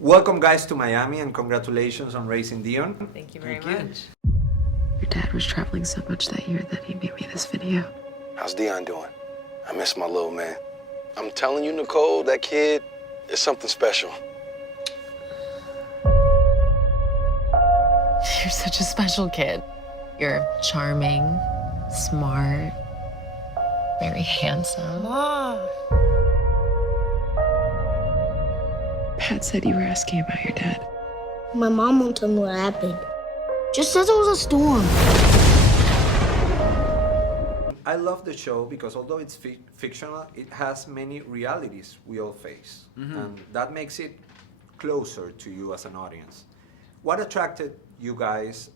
Welcome guys to Miami and congratulations on Raising Dion. Thank you very much. Your dad was traveling so much that year that he made me this video. How's Dion doing? I miss my little man. I'm telling you, Nicole, that kid is something special. You're such a special kid. You're charming, smart, very handsome. Mom. Pat said you were asking about your dad. My mom won't tell me what happened. Just says it was a storm. I love the show because although it's fictional, it has many realities we all face. And that makes it closer to you as an audience. What attracted you guys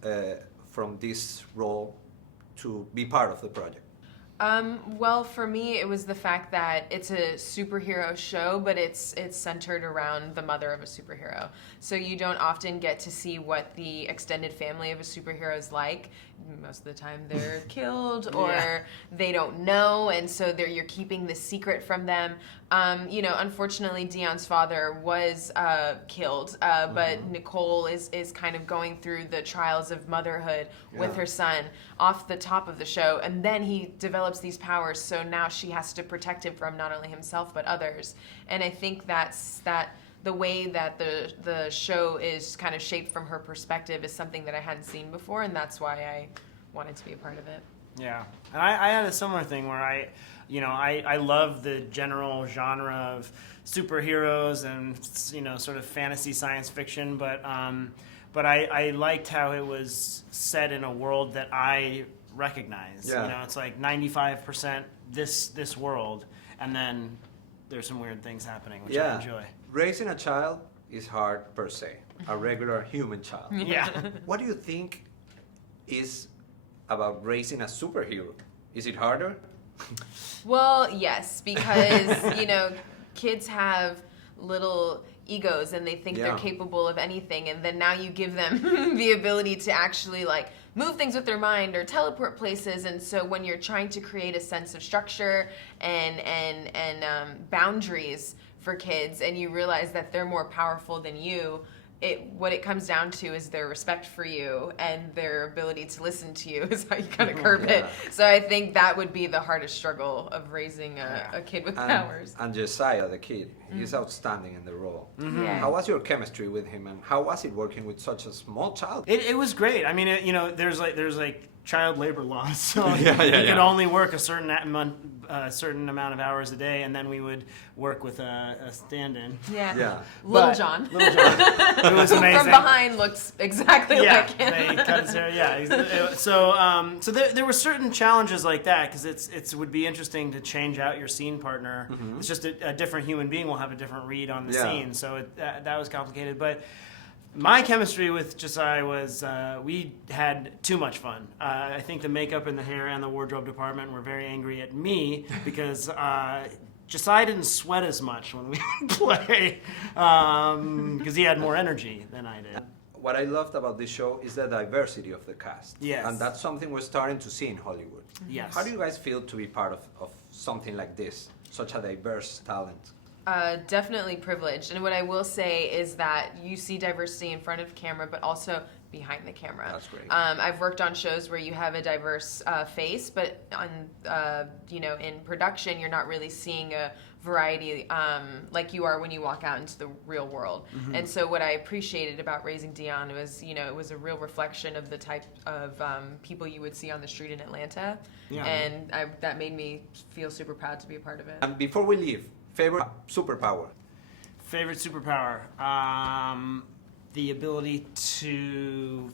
from this role to be part of the project? Well, for me, it was the fact that it's a superhero show, but it's centered around the mother of a superhero. So you don't often get to see what the extended family of a superhero is like. Most of the time they're killed or they don't know, and so you're keeping the secret from them. Unfortunately, Dion's father was killed, but Nicole is kind of going through the trials of motherhood with her son off the top of the show, and then he develops these powers, so now she has to protect him from not only himself but others. And I think that's the way that the show is kind of shaped from her perspective is something that I hadn't seen before, and that's why I wanted to be a part of it. Yeah, and I had a similar thing where I love the general genre of superheroes and sort of fantasy science fiction, but I liked how it was set in a world that I recognize. Yeah. It's like 95% this world, and then there's some weird things happening, which I enjoy. Raising a child is hard per se, a regular human child. Yeah. What do you think is about raising a superhero? Is it harder? Well, yes, because, kids have little egos and they think they're capable of anything, and then now you give them the ability to actually move things with their mind or teleport places. And so when you're trying to create a sense of structure and boundaries for kids, and you realize that they're more powerful than you, what it comes down to is their respect for you and their ability to listen to you is how you kind of curb it. So I think that would be the hardest struggle of raising a kid with powers. And Josiah, the kid, he's outstanding in the role. Yeah. How was your chemistry with him, and how was it working with such a small child? It was great. I mean, there's child labor laws, so he could only work a certain amount of hours a day, and then we would work with a stand-in. Little John. It was amazing. From behind looks exactly like him. They cut his hair. Yeah. So there were certain challenges like that, because it would be interesting to change out your scene partner. It's just a different human being will have a different read on the scene, so that was complicated. But my chemistry with Josiah was, we had too much fun. I think the makeup and the hair and the wardrobe department were very angry at me because Josiah didn't sweat as much when we would play because he had more energy than I did. What I loved about this show is the diversity of the cast. Yes. And that's something we're starting to see in Hollywood. Yes. How do you guys feel to be part of something like this, such a diverse talent? Definitely privileged. And what I will say is that you see diversity in front of camera, but also behind the camera. That's great. I've worked on shows where you have a diverse face, but in production, you're not really seeing a variety like you are when you walk out into the real world. And so what I appreciated about Raising Dion was, it was a real reflection of the type of people you would see on the street in Atlanta. Yeah. And that made me feel super proud to be a part of it. And before we leave, favorite superpower? Favorite superpower? The ability to...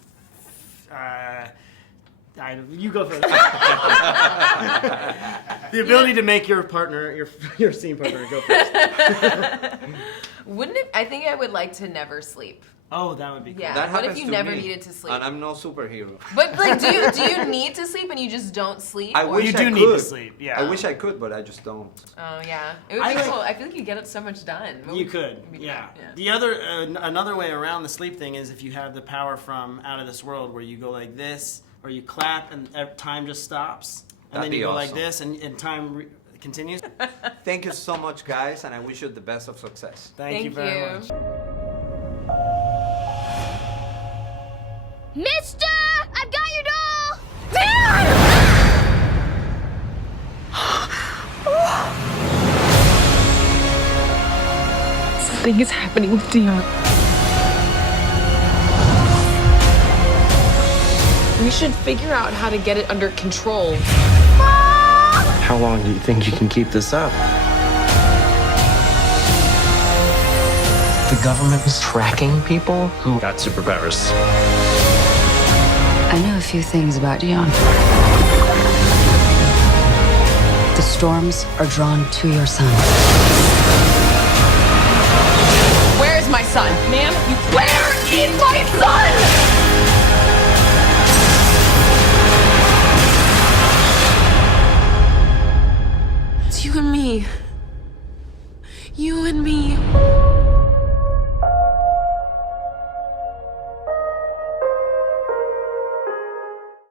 you go first. The ability to make your partner, your scene partner, go first. Wouldn't it? I think I would like to never sleep. Oh, that would be cool. Yeah. That What if happens you to never me, needed to sleep? And I'm no superhero. But do you need to sleep and you just don't sleep? I wish you I do could. need to sleep, yeah. I wish I could, but I just don't. Oh yeah, it would be cool. I feel like you get so much done. You could, yeah. The other, another way around the sleep thing is if you have the power from Out of This World, where you go like this, or you clap and time just stops, and then you go like this, and time continues. Thank you so much, guys, and I wish you the best of success. Thank you very much. Something is happening with Dion. We should figure out how to get it under control. How long do you think you can keep this up? The government is tracking people who got superpowers. I know a few things about Dion. The storms are drawn to your son. Where is my son? Ma'am, where is my son? It's you and me. You and me.